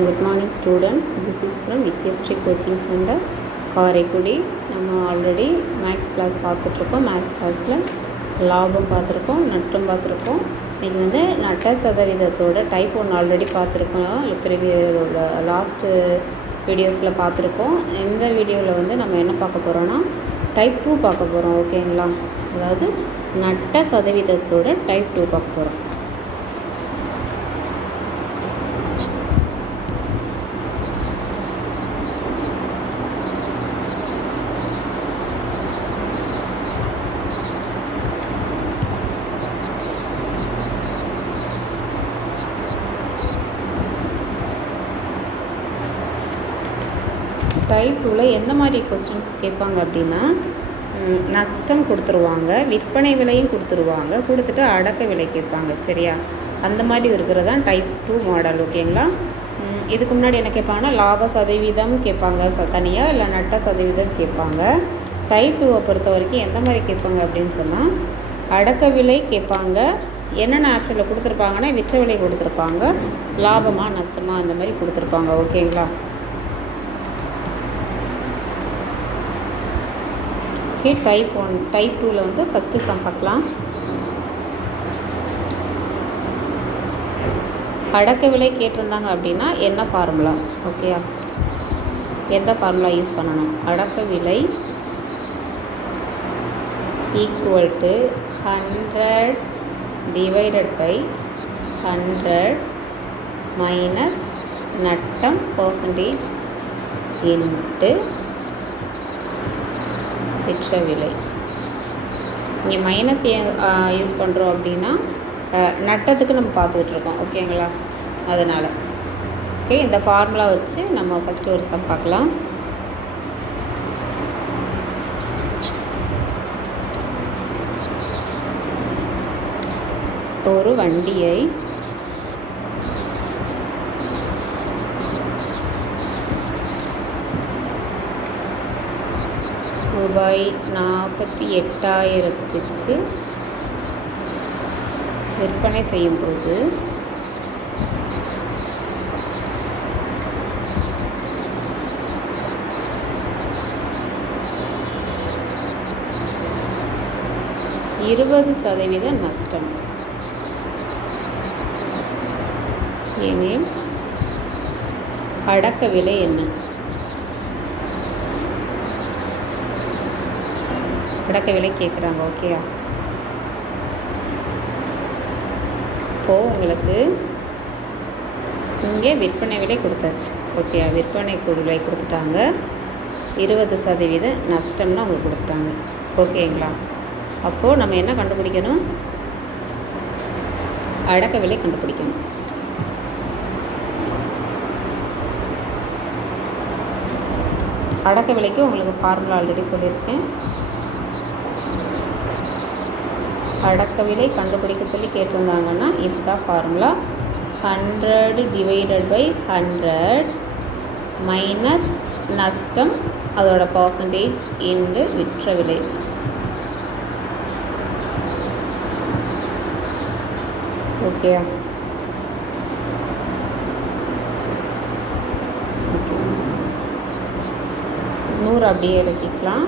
Good morning students, this is from Vidyashree Coaching Center, Karaikudi. நம்ம already maths class பார்த்துட்ருக்கோம். Maths கிளாஸில் லாபம் பார்த்துருக்கோம், நட்டம் பார்த்துருக்கோம். இன்றைக்கி நட்ட சதவீதத்தோட டைப் 1 ஆல்ரெடி பார்த்துருக்கோம். ப்ரீவியஸோட லாஸ்ட்டு வீடியோஸில் பார்த்துருக்கோம். இந்த வீடியோவில் நம்ம என்ன பார்க்க போகிறோன்னா டைப் 2 பார்க்க போகிறோம். ஓகேங்களா? அதாவது நட்ட சதவீதத்தோட டைப் 2 பார்க்க போகிறோம். டைப் 2ல் எந்த மாதிரி கொஸ்டின்ஸ் கேட்பாங்க அப்படின்னா, நஷ்டம் கொடுத்துருவாங்க, விற்பனை விலையும் கொடுத்துட்டு அடக்க விலை கேட்பாங்க. சரியா? அந்த மாதிரி இருக்கிறது தான் டைப் 2 மாடல். ஓகேங்களா? இதுக்கு முன்னாடி என்ன கேட்பாங்கன்னா லாப சதவீதம் கேட்பாங்க தனியாக, இல்லை நட்ட சதவீதம் கேட்பாங்க. டைப் 2வை பொறுத்த வரைக்கும் எந்த மாதிரி கேட்பாங்க அப்படின்னு சொன்னால், அடக்க விலை கேட்பாங்க. என்னென்ன ஆப்ஷனில் கொடுத்துருப்பாங்கன்னா விற்ற விலை கொடுத்துருப்பாங்க, லாபமாக நஷ்டமாக அந்த மாதிரி கொடுத்துருப்பாங்க. ஓகேங்களா? ஓகே, டைப் 2ல் ஃபஸ்ட்டு சம் பார்க்கலாம். அடக்க விலை கேட்டிருந்தாங்க அப்படின்னா என்ன ஃபார்முலா? ஓகே, எந்த ஃபார்முலா யூஸ் பண்ணணும்? அடக்க விலை equal to 100 divided by 100 minus நட்டம் பர்சன்டேஜ் இன்ட்டு விற்ற விலை. இங்கே மைனஸ் யூஸ் பண்ணுறோம் அப்படின்னா நட்டத்துக்கு நம்ம பார்த்துக்கிட்ருக்கோம். ஓகேங்களா? அதனால் ஓகே, இந்த ஃபார்முலா வச்சு நம்ம ஃபஸ்ட்டு ஒரு சம் பார்க்கலாம். ஒரு வண்டியை ரூபாய் 48,000க்கு விற்பனை செய்யும்போது %20 நஷ்டம். எனில் அடக்க விலை என்ன? அடக்க விலை கேட்குறாங்க. ஓகேயா? இப்போது உங்களுக்கு இங்கே விற்பனை விலை கொடுத்தாச்சு. ஓகேயா? விற்பனை விலை கொடுத்துட்டாங்க, 20% நஷ்டம்னு அவங்க கொடுத்துட்டாங்க. ஓகேங்களா? அப்போது நம்ம என்ன கண்டுபிடிக்கணும்? அடக்க விலை கண்டுபிடிக்கணும். அடக்க விலைக்கு உங்களுக்கு ஃபார்முலா ஆல்ரெடி சொல்லியிருக்கேன். அடக்க விலை கண்டுபிடிக்க சொல்லி கேட்டிருந்தாங்கன்னா இதுதான் ஃபார்முலா. 100 டிவைடட் பை 100 மைனஸ் நஷ்டம் அதோட பர்சன்டேஜ் இன்டு விற்ற விலை. ஓகே, 100 அப்படியே எழுதிக்கலாம்.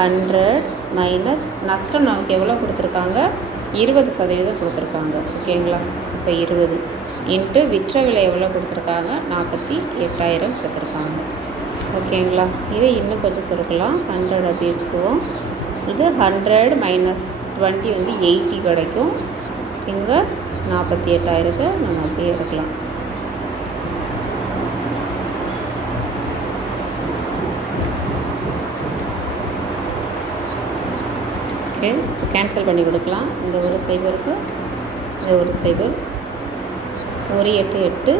100 மைனஸ் நஷ்டம் நமக்கு எவ்வளோ கொடுத்துருக்காங்க? 20% கொடுத்துருக்காங்க. ஓகேங்களா? இப்போ 20 இன்ட்டு விற்ற விலை எவ்வளோ கொடுத்துருக்காங்க? 48,000 கொடுத்துருக்காங்க. ஓகேங்களா? இதை இன்னும் கொஞ்சம் சுருக்கலாம். 100 அப்படி வச்சுக்குவோம். இது 100 மைனஸ் 20 80 கிடைக்கும். இங்கே 48,000 நம்ம அப்படியே எடுக்கலாம். ஓகே, கேன்சல் பண்ணி கொடுக்கலாம். இந்த ஒரு சைபருக்கு இந்த ஒரு சைபர், 1 8 8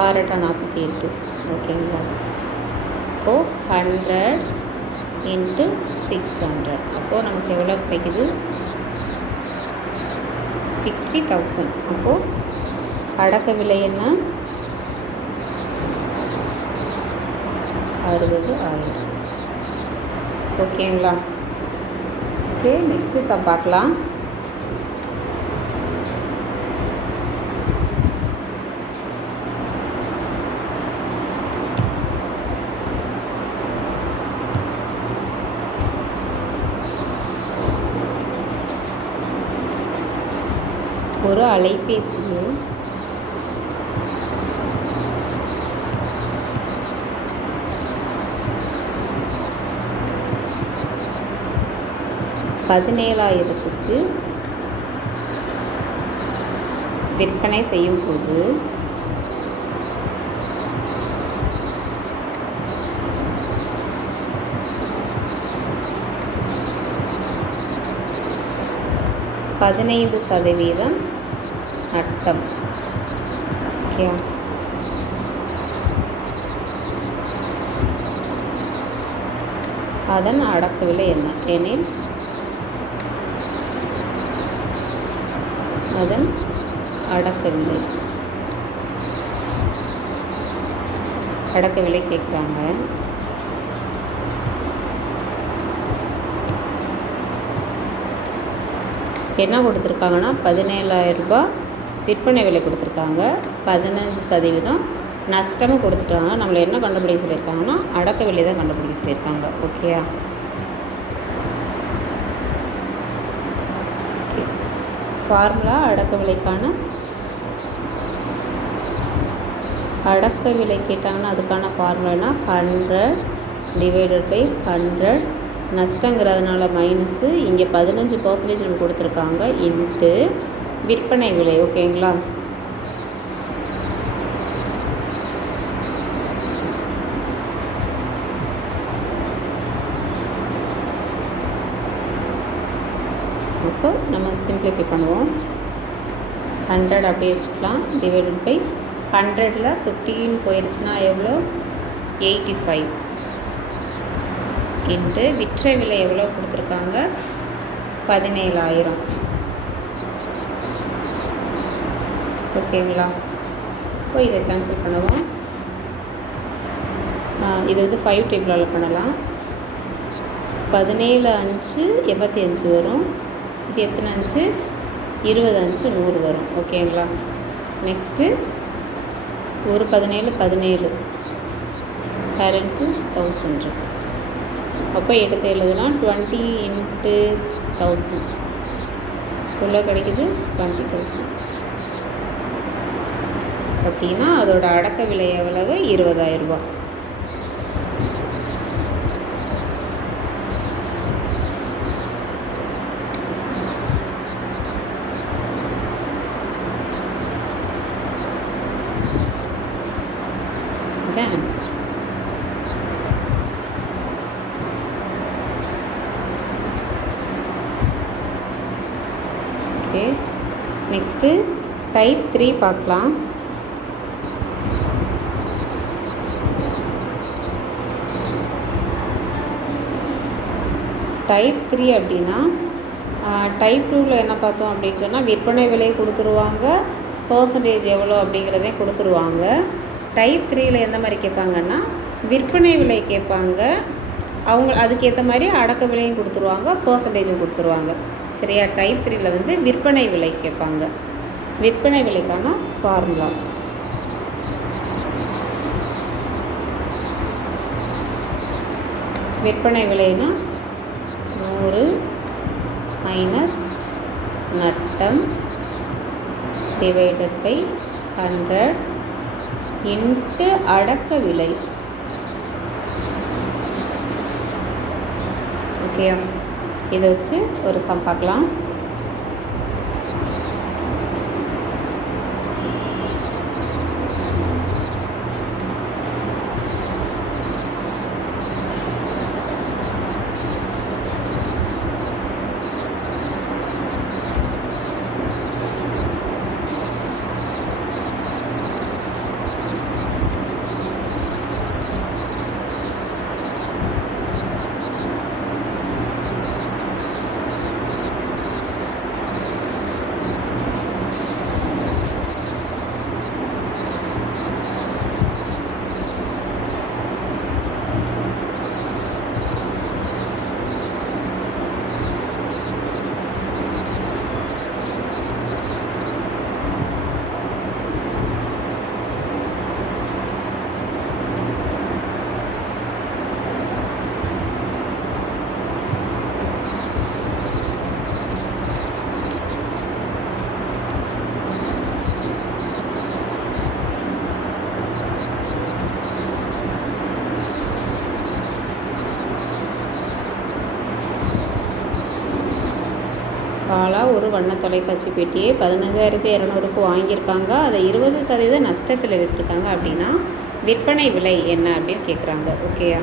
6 8 48. ஓகேங்களா? இப்போது 100 இன்ட்டு 600. அப்போது நமக்கு எவ்வளோ கிடைக்குது? 60,000. அப்போது அடக்க விலை என்ன? 60,000. ஓகேங்களா? ஓகே, நெக்ஸ்ட்டு சம் பார்க்கலாம். ஒரு அலைபேசியில் பதினேழாயிரத்துக்கு விற்பனை செய்யும் போது %15 நட்டம். ஓகே, அதன் அடக்க விலை என்ன எனில் அதன் அடக்க விலை கேட்குறாங்க. என்ன கொடுத்துருக்காங்கன்னா 17,000 விற்பனை விலை கொடுத்துருக்காங்க. 15% நஷ்டமும் கொடுத்துட்டாங்க. நம்மளை என்ன கண்டுபிடிக்க சொல்லியிருக்காங்கன்னா அடக்க விலை தான் கண்டுபிடிக்க சொல்லியிருக்காங்க. ஓகேயா? ஓகே, ஃபார்முலா அடக்க விலை கேட்டாங்கன்னா அதுக்கான ஃபார்முலானா 100 / 100. நஷ்டங்கிறதுனால மைனஸு, இங்கே 15% நம்ம கொடுத்துருக்காங்க இன்ட்டு விற்பனை விலை. ஓகேங்களா? அப்போ நம்ம சிம்பிளிஃபை பண்ணுவோம். 100 அப்படியே வச்சுக்கலாம். / 100ல் 15 போயிடுச்சுன்னா எவ்வளோ? 85 இன்ட்டு விற்ற விலை எவ்வளோ கொடுத்துருக்காங்க? 17,000. ஓகேங்களா? இப்போ இதை கேன்சல் பண்ணுவோம். இது வந்து 5 டேபிளால் பண்ணலாம். 17 5 85 வரும். இது எத்தனை 5? 20 5 100 வரும். ஓகேங்களா? நெக்ஸ்ட்டு ஒரு 17 பேலன்ஸு 1000 இருக்குது. அப்போ எடுத்து எழுதுனா 20 × 1000 எவ்வளோ கிடைக்குது? 20,000. அப்படின்னா அதோட அடக்க விலை எவ்வளவு? 20,000. இதான் ஆன்சர். ஓகே, நெக்ஸ்ட்டு டைப் 3 பார்க்கலாம். டைப் 3 அப்படின்னா டைப் 2வில் என்ன பார்த்தோம் அப்படின்னு சொன்னால் விற்பனை விலையை கொடுத்துருவாங்க, பர்சன்டேஜ் எவ்வளோ அப்படிங்கிறதே கொடுத்துருவாங்க. டைப் 3யில் எந்த மாதிரி கேட்பாங்கன்னா விற்பனை விலை கேட்பாங்க, அவங்க அதுக்கேற்ற மாதிரி அடக்க விலையும் கொடுத்துருவாங்க, பர்சன்டேஜும் கொடுத்துருவாங்க. சரியா? டைப் 3யில் வந்து விற்பனை விலை கேட்பாங்க. விற்பனை விலைக்கான ஃபார்முலா விற்பனை விலைனா 100 மைனஸ் நட்டம் / 100 இன்ட்டு அடக்க விலை. ஓகே, இதை வச்சு ஒரு சம் பார்க்கலாம். ஒரு வண்ண தொலைக்காட்சி பெட்டியை 15,200க்கு வாங்கியிருக்காங்க, அதை 20% நஷ்டத்தில் விற்றுருக்காங்க அப்படின்னா விற்பனை விலை என்ன அப்படின்னு கேட்குறாங்க. ஓகேயா?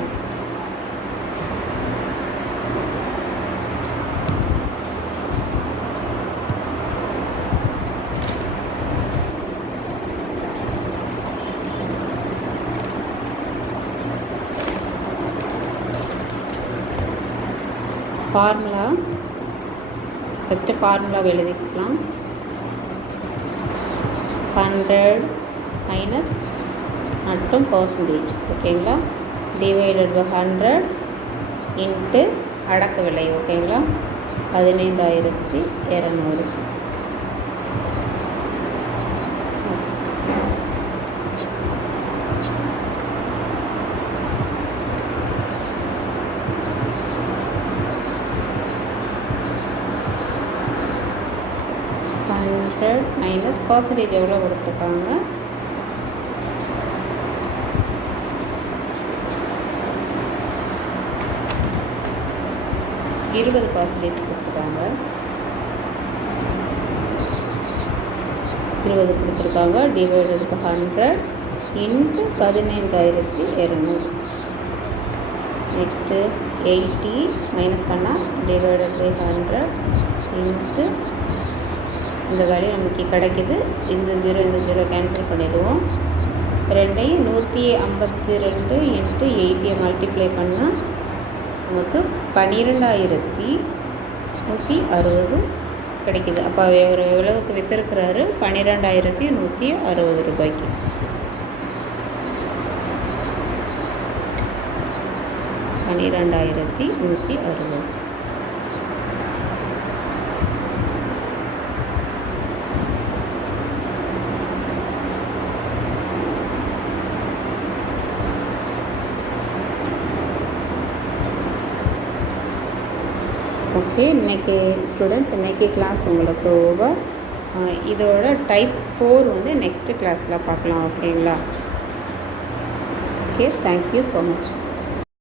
ஃபார்முலா ஃபஸ்ட்டு ஃபார்முலாவை எழுதிக்கலாம். 100 மைனஸ் மற்றும் பர்சன்டேஜ், ஓகேங்களா, டிவைடட் பை 100 இன்ட்டு அடக்க விலை, ஓகேங்களா, 15,200. மைனஸ் பர்சன்டேஜ் எவ்வளோ கொடுத்துருக்காங்க, 20% கொடுத்துருக்காங்க. 20 கொடுத்துருக்காங்க. Divided by 100 into 15,200. Next 80 minus பண்ணால் டிவைடட் பை 100 இன்ட்டு இந்த வேல்யூ நமக்கு கிடைக்கிது. இந்த 0 இந்த 0 கேன்சல் பண்ணிடுவோம். ரெண்டையும் 152 இன்ட்டு 80 மல்டிப்ளை பண்ணால் நமக்கு 12,160 கிடைக்கிது. அப்போ அவர் எவ்வளவுக்கு விற்றுருக்கிறாரு? 12,160 ரூபாய்க்கு. $12,160. ஓகே, இன்றைக்கி ஸ்டூடெண்ட்ஸ் கிளாஸ் உங்களுக்கு ஓவர். இதோட டைப் 4 வந்து நெக்ஸ்ட்டு கிளாஸில் பார்க்கலாம். ஓகேங்களா? Okay, thank you so much.